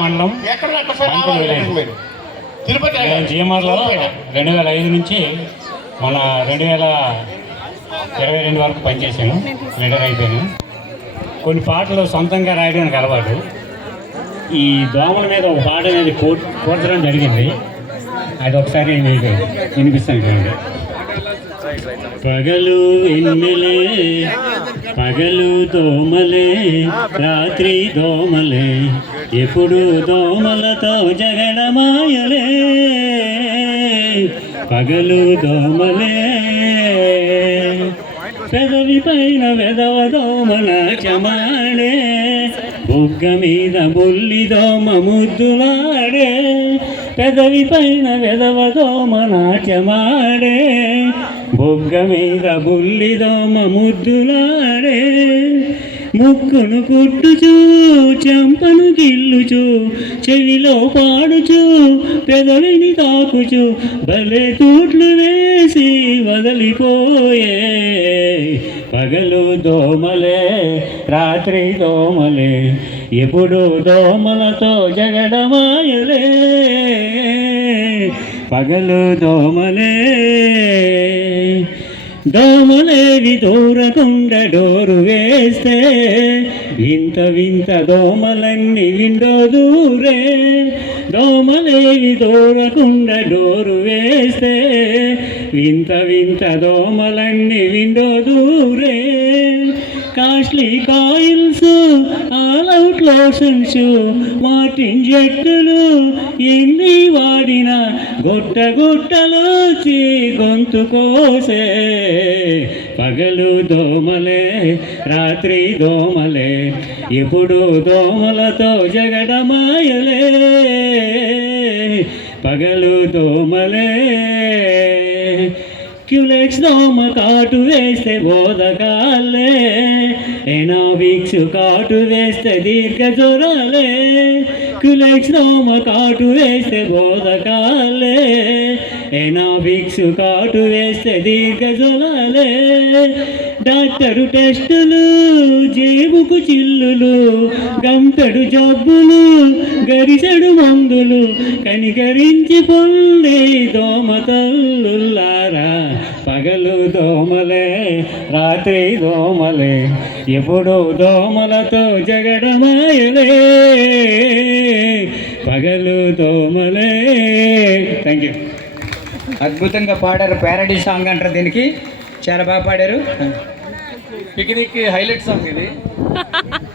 మండలం జిఎంఆర్లో 2005 నుంచి మన 2022 వరకు పనిచేశాను. లీడర్ అయిపోయాను. కొన్ని పాటలు సొంతంగా రాయడానికి అలవాటు. ఈ దోమల మీద ఒక పాట అనేది కూర్చడం జరిగింది. అది ఒకసారి మీకు వినిపిస్తాను చూడండి. పగలు వెన్నెలే పగలు దోమలే రాత్రి దోమలే ఎప్పుడు దోమలతో జగడమాయలే పగలు దోమలే పెదవి పైన వెదవ దోమల చమాడే బుగ్గ మీద బుల్లి దోమ ముద్దులాడే పెదవి పైన వెదవ దోమ నాట్యమాడే బుగ్గ మీద బుల్లి దోమ ముద్దులాడే ముక్కును కుట్టుచూ చెంపను గిల్లుచూ చెవిలో పాడుచూ పెదవిని తాకుచూ భలే తూట్లు వేసి వదిలిపోయే పగలు దోమలే రాత్రి దోమలే ఎప్పుడు దోమలతో జగడమాయలే పగలు దోమలే దోమలేవి దూరకుండా డోరు వేస్తే వింత వింత దోమలన్నీ విండో దూరే దోమలేవి దూరకుండా డోరు వేస్తే వింత వింత దోమలన్నీ విండో దూరే costly coils All Out lotions Mortein జట్టులు ఎన్ని వాడినా గుట్ట గుట్టలోచి గొంతు కోసే పగలు దోమలే రాత్రి దోమలే ఎప్పుడు దోమలతో జగడమాయలే పగలు దోమలే క్యులెక్స్ దోమ కాటు వేస్తే బోధకాలే ఎనావిక్స్ కాటు వేస్తే దీర్ఘ జ్వరాలే క్యులెక్స్ దోమ కాటు వేస్తే బోధకాలే ఎనావిక్స్ కాటు వేస్తే దీర్ఘ జ్వరాలే డాక్టరు టెస్టులు జేబుకు చిల్లులు గంపెడు జబ్బులు గరిసెడు మందులు కనికరించి పొందే దోమ తల్లులారా పగలు దోమలే రాత్రి దోమలే ఎప్పుడు దోమలతో జగడమాయలే పగలు దోమలే. Thank you. అద్భుతంగా పాడారు. ప్యారడీ సాంగ్ అంటారు దీనికి. చాలా బాగా పాడారు. పిక్నిక్ హైలైట్ సాంగ్ ఇది.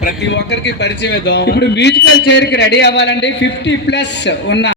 ప్రతి ఒక్కరికి పరిచయం. ఇప్పుడు మ్యూజికల్ చైర్కి రెడీ అవ్వాలండి. 50+ ఉన్న